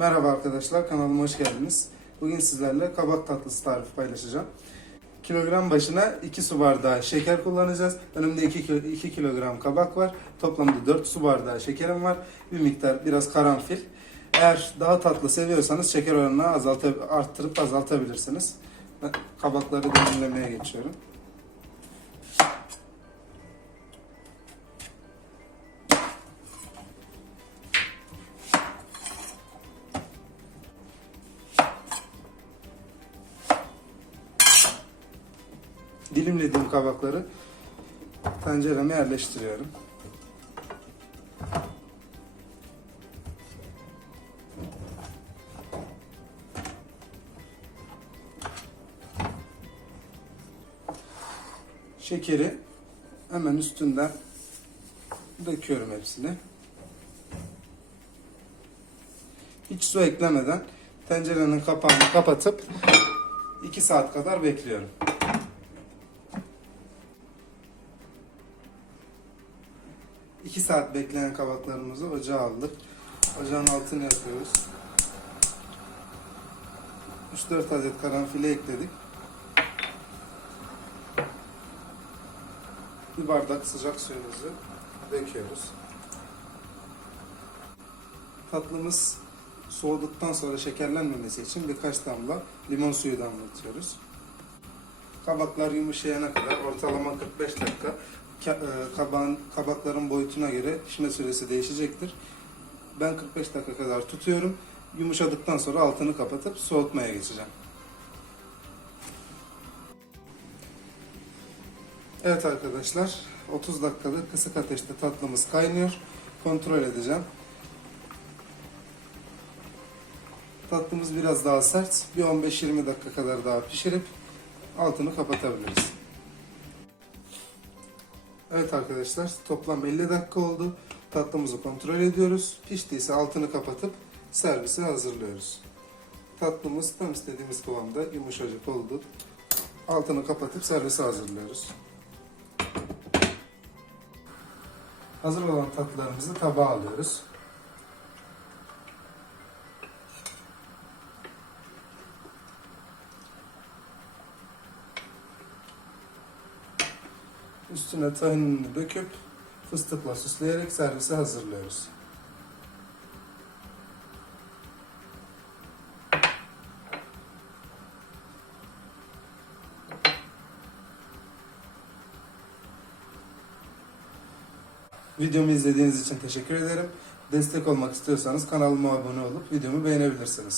Merhaba arkadaşlar, kanalıma hoş geldiniz. Bugün sizlerle kabak tatlısı tarifi paylaşacağım. Kilogram başına 2 su bardağı şeker kullanacağız. Önümde 2, 2 kilogram kabak var. Toplamda 4 su bardağı şekerim var. Bir miktar biraz karanfil. Eğer daha tatlı seviyorsanız şeker oranını azalta, arttırıp azaltabilirsiniz. Ben kabakları dilimlemeye geçiyorum. Dilimlediğim kabakları tencereme yerleştiriyorum. Şekeri hemen üstünden döküyorum hepsini. Hiç su eklemeden tencerenin kapağını kapatıp 2 saat kadar bekliyorum. İki saat bekleyen kabaklarımızı ocağa aldık. Ocağın altını yapıyoruz. 3-4 adet karanfili ekledik. Bir bardak sıcak suyumuzu döküyoruz. Tatlımız soğuduktan sonra şekerlenmemesi için birkaç damla limon suyu damlatıyoruz. Kabaklar yumuşayana kadar ortalama 45 dakika Ka- kabağın, kabakların boyutuna göre pişme süresi değişecektir. Ben 45 dakika kadar tutuyorum. Yumuşadıktan sonra altını kapatıp soğutmaya geçeceğim. Evet arkadaşlar 30 dakikadır kısık ateşte tatlımız kaynıyor. Kontrol edeceğim. Tatlımız biraz daha sert. Bir 15-20 dakika kadar daha pişirip altını kapatabiliriz. Evet arkadaşlar toplam 50 dakika oldu. Tatlımızı kontrol ediyoruz. Piştiyse altını kapatıp servise hazırlıyoruz. Tatlımız tam istediğimiz kıvamda yumuşacık oldu. Altını kapatıp servise hazırlıyoruz. Hazır olan tatlılarımızı tabağa alıyoruz. Üstüne tahinini döküp fıstıkla süsleyerek servise hazırlıyoruz. Videomu izlediğiniz için teşekkür ederim. Destek olmak istiyorsanız kanalıma abone olup videomu beğenebilirsiniz.